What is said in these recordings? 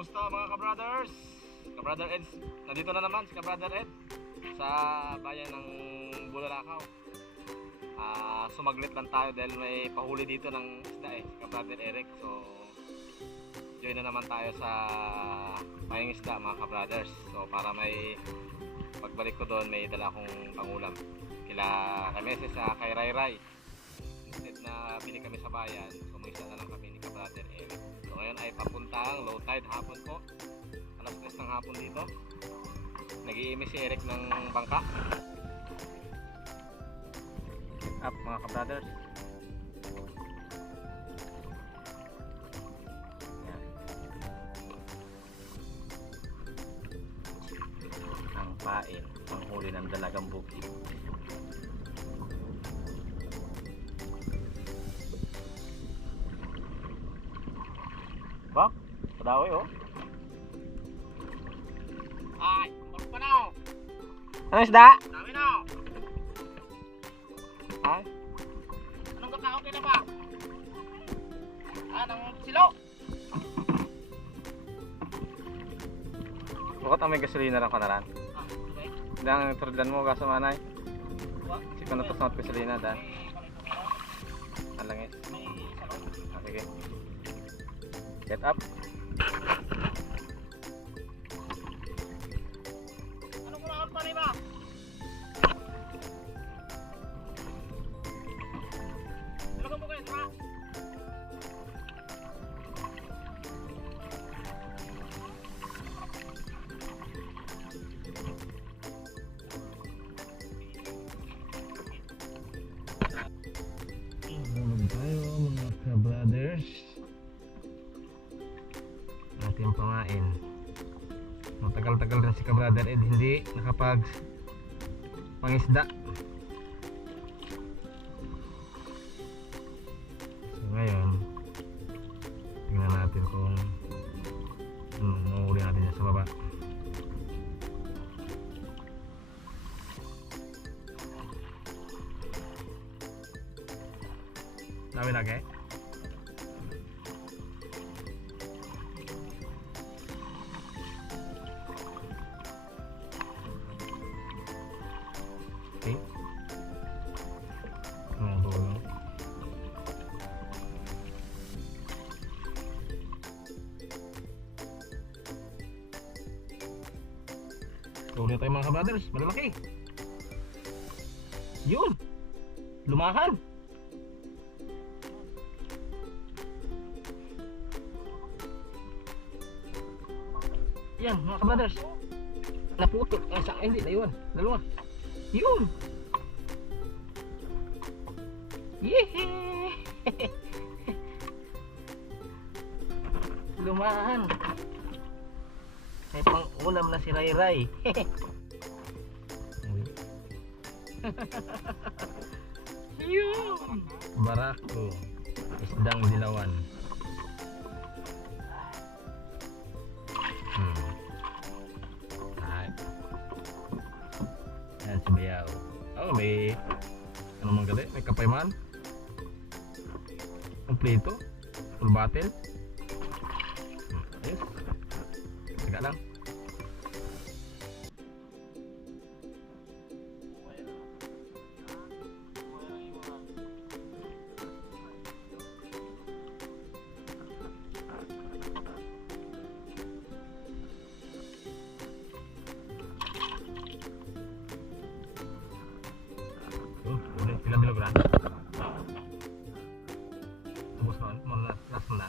Kumusta mga ka-brothers? Ka-brother Ed, nandito na naman si ka-brother Ed sa bayan ng Bulalakaw. Sumaglit lang tayo dahil may pahuli dito ng isda ka-brother Eric. So join na naman tayo sa payang isda mga ka-brothers. So para may pagbalik ko doon may dala akong pangulam kila Kameses sa kay Ray Ray. Instead na bili kami sa bayan, sumisa na lang kami ni ka-brother Eric. So ngayon ay papuntang low tide hapon po. Alas 3 ng hapon dito. Nag-iimi si Eric ng bangka. Set up mga ka-brothers. Yan. Ang pain, ang huli ng dalagang bukid. Bak, padawi oh. Ay, baru pa na oh. Ano isda? Dami na oh. Ay? Anong kakao na ba? Anong silo? Bakit ang may gasolina lang kanaran? Okay. Dang turdan mo gaso manay? Si kuno to sa gasolina dan. Alangit. Sige. Get up. Ano mo na pa ni ba? Talaga mo kayo, ha? Tulog tayo mga ka-brothers. Natin pangain. Matagal-tagal rin si ka-brother Ed hindi nakapag pangisda. So ngayon tingnan natin kung mahuli natin yan sa baba. Dami lagi. Okay. Ulit tayo mga ka-brothers, malalaki. Yun, lumahan. Yan mga ka-brothers, naputok. Hindi, naiwan, dalawa. Yun. Yehey. Lumahan. May pang ulam na si Ray Ray. Yun. Barako. Isdang dilawan. Yan si Bayaw. Oh, may ano man gali? May kapayman. Kompleto. Full bottle. Ayos. Tiga lang. Ilang kilogram? Ubus na, last mo na.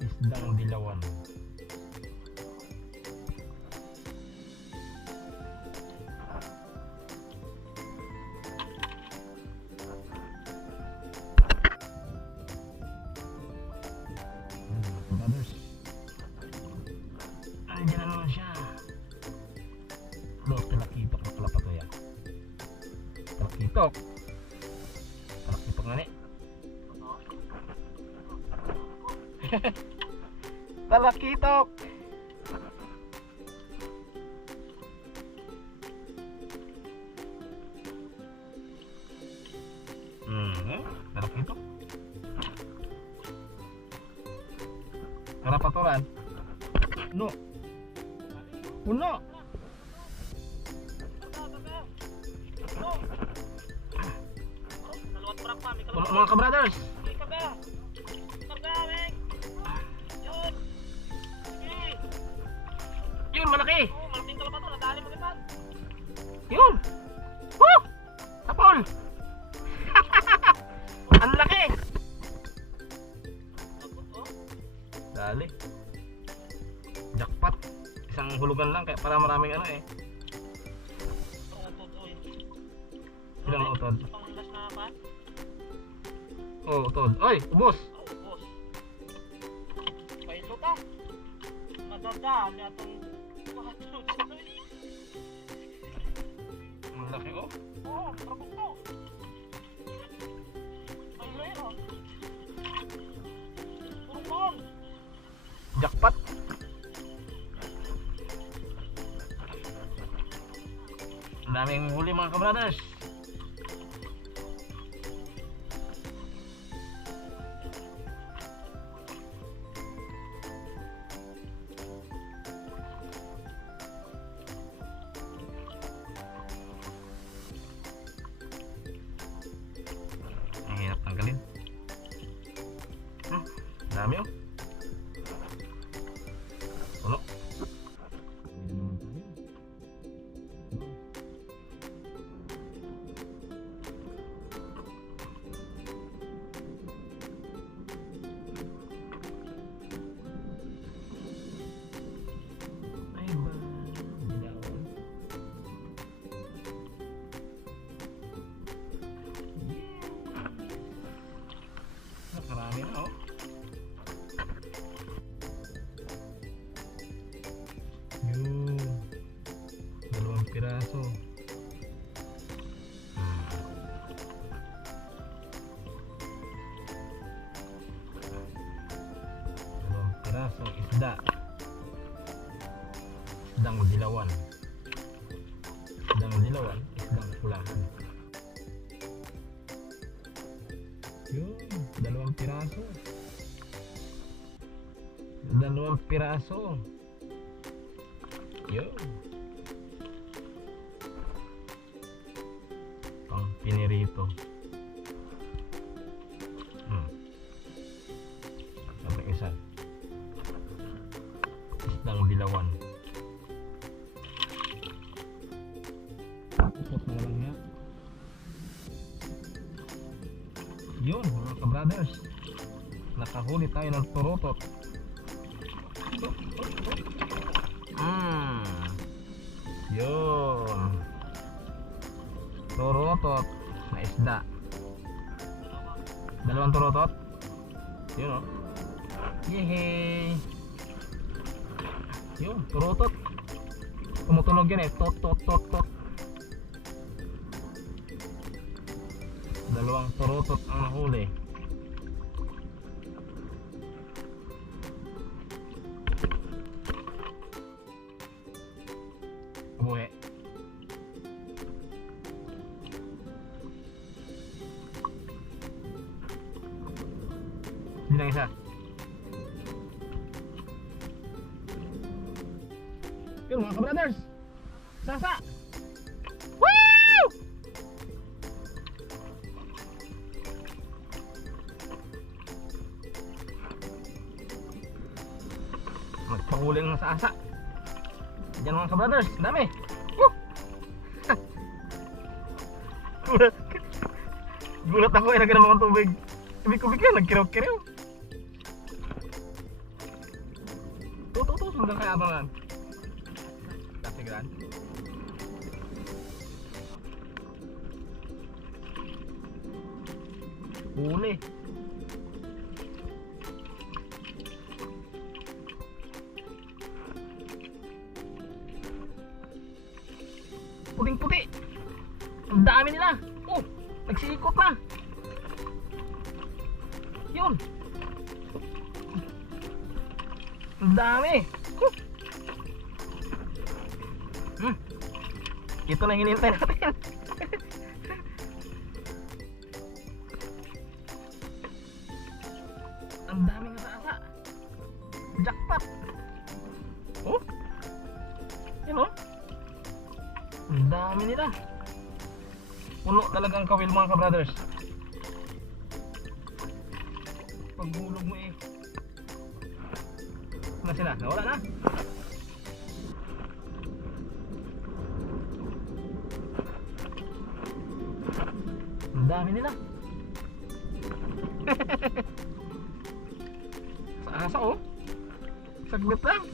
Isdang dilawan. Brothers, andyan na naman siya. Talakitok na pala pa to yan. Talakitok. Talakitok nga ni. Talakitok. Ito. Karapaturan. No. Puno. Puno mga kabrothers. Yun, malaki. Yun. Woo! Tapol. Ang laki. Dali. Jackpot. Isang hulugan lang kaya para maraming ano eh. Ilang utod? Oh, utod. Oy, ubos. Paito ka. Madadali atong Ang laki oh. Oo, trabok to. Pailo yun oh. Turupon. Jackpot. Ang daming huli mga kabrothers. Ang hirap tanggalin. Dami oh. Puno. Ay ba, dilawan. Nakarami na oh. Yun, 2 piraso. Dalawang piraso isda. Isdang dilawan. Isdang dilawan, isdang pulahan. Yun, 2 piraso. 2 piraso. Yo. Pang pinirito. Sampai isa. Isdang dilawan. Ikot na lang niya. Yun mga kabrothers. Nakahuli tayo ng turotot. Yun. Turotot na isda. 2 turotot. Yun o. Yehey. Yun, turotot. Tumutunog yan eh. Tot, tot, tot, tot. 2 turotot ang nahuli. Buhe. Hindi lang isa. Yun mga kabrothers. Sasa. Woo! Magpahuli ng sasa. Diyan mga kabrothers, dami. Woo! Gulat ako eh, nagkiram akong tubig. Ibig-kubig yan, nagkiraw-kiraw. Tutos, hanggang kaya abangan. Kasi gran. Huli. Puting-puti. Ang dami nila. Oh, nagsiikot na. Yun. Ang dami. Ito na hinintay natin. ang daming asa-asa. Jackpot. Oh. Yan oh. Ang dami nila. Puno talagang kawil mga ka-brothers. Paghulog mo eh. Na sila? Nawala na? Ang dami nila. Sa asa oh. Saglit lang.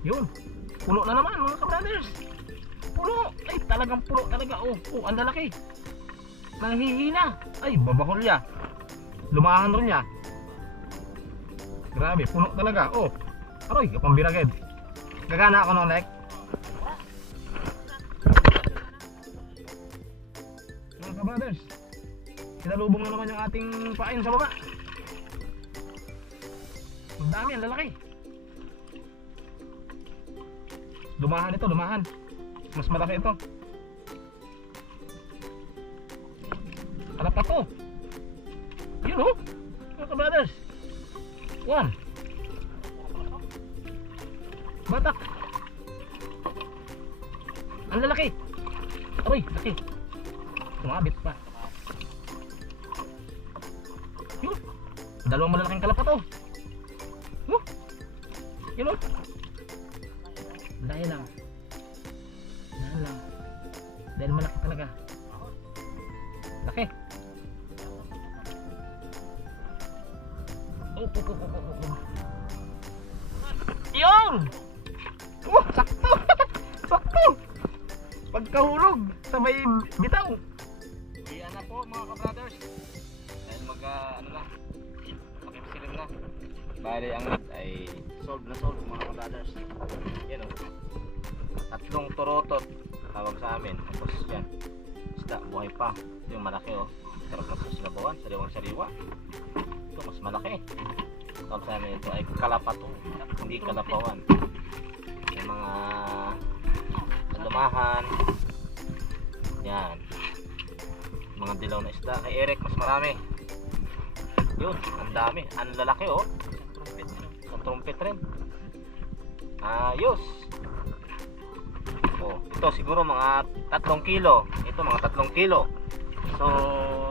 Yun, puno na naman mga ka-brothers. Puno, ay talagang puno talaga. Oh, ang lalaki. Nanghihina. Ay, babahol niya. Lumahan rin niya. Grabe, puno talaga. Oh, aroy, kapang biragid. Gagana ako noon, like. Mga ka-brothers, sinalubong na naman yung ating pain sa baba. Ang dami, ang lalaki. Lumahan ito, lumahan. Mas malaki ito. Ano pa to? Yun oh, mga ka-brothers. One. Batak. Ang lalaki. Aray, laki. Sumabit pa. Yun. Dalawang malalaking kalapat oh. Yun oh. Dahil lang. Dahil malaki talaga. Laki. Oh. Yun! Oh, sakto! Sakto! Pagkahulog sa may bitaw. Iyan na po mga ka-brothers. Dahil ano na, makipsilim na. Bali ang lead ay solve na solve mga ka-brothers. Yan o. Tatlong turotot tawag sa amin. Tapos yan, isda buhay pa. Ito yung malaki o. Sarap na sa sinabawan, sariwang sariwa. Ito mas malaki. Tawag sa amin ito ay kalapato, hindi kalapawan. Yung mga lumahan. Yan, mga dilaw na isda. Kay Eric mas marami. Yun, ang dami, ang lalaki oh. Ang trumpet rin. Ayos. Oh, ito siguro mga 3 kilo. Ito mga 3 kilo. So,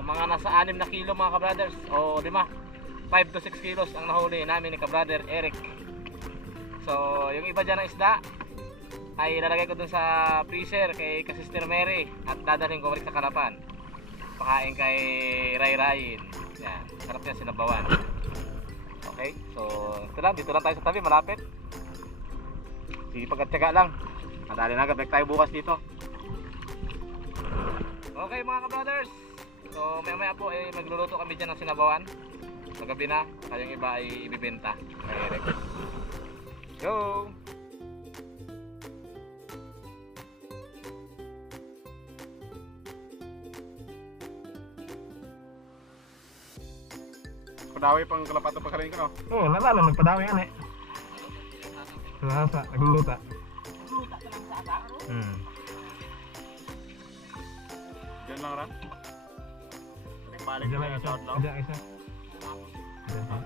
mga nasa 6 na kilo mga ka-brothers. O 5 to 6 kilos ang nahuli namin ni ka-brother Eric. So, yung iba dyan ng isda ay ilalagay ko dun sa freezer kay Sister Mary at dadalhin ko ulit sa Kalapan. Pakain kay Ray-Rayin. Yan, sarap yan sinabawan. Okay, so ito lang, dito lang tayo sa tabi, malapit. Sige, pagkatyaga lang. Madali na agad, balik tayo bukas dito. Okay mga ka-brothers, so maya po ay magluluto kami dyan ng sinabawan. Sa gabi na, kayong iba ay ibibenta kay Eric. Go! Padawi pang kalapato pa karin ko no? Oo, nalala, nagpadawi yan eh. Sa nagluluta. Luta ka lang sa asa. Diyan lang ran? Balik Diyan na lang yung isa. short lang. Diyan isa. Diyan pa.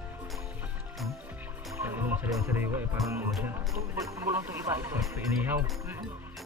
Ano mo sariwa-sariwa eh, parang ano siya. Tumbol-tumbol lang itong iba ito. Inihaw.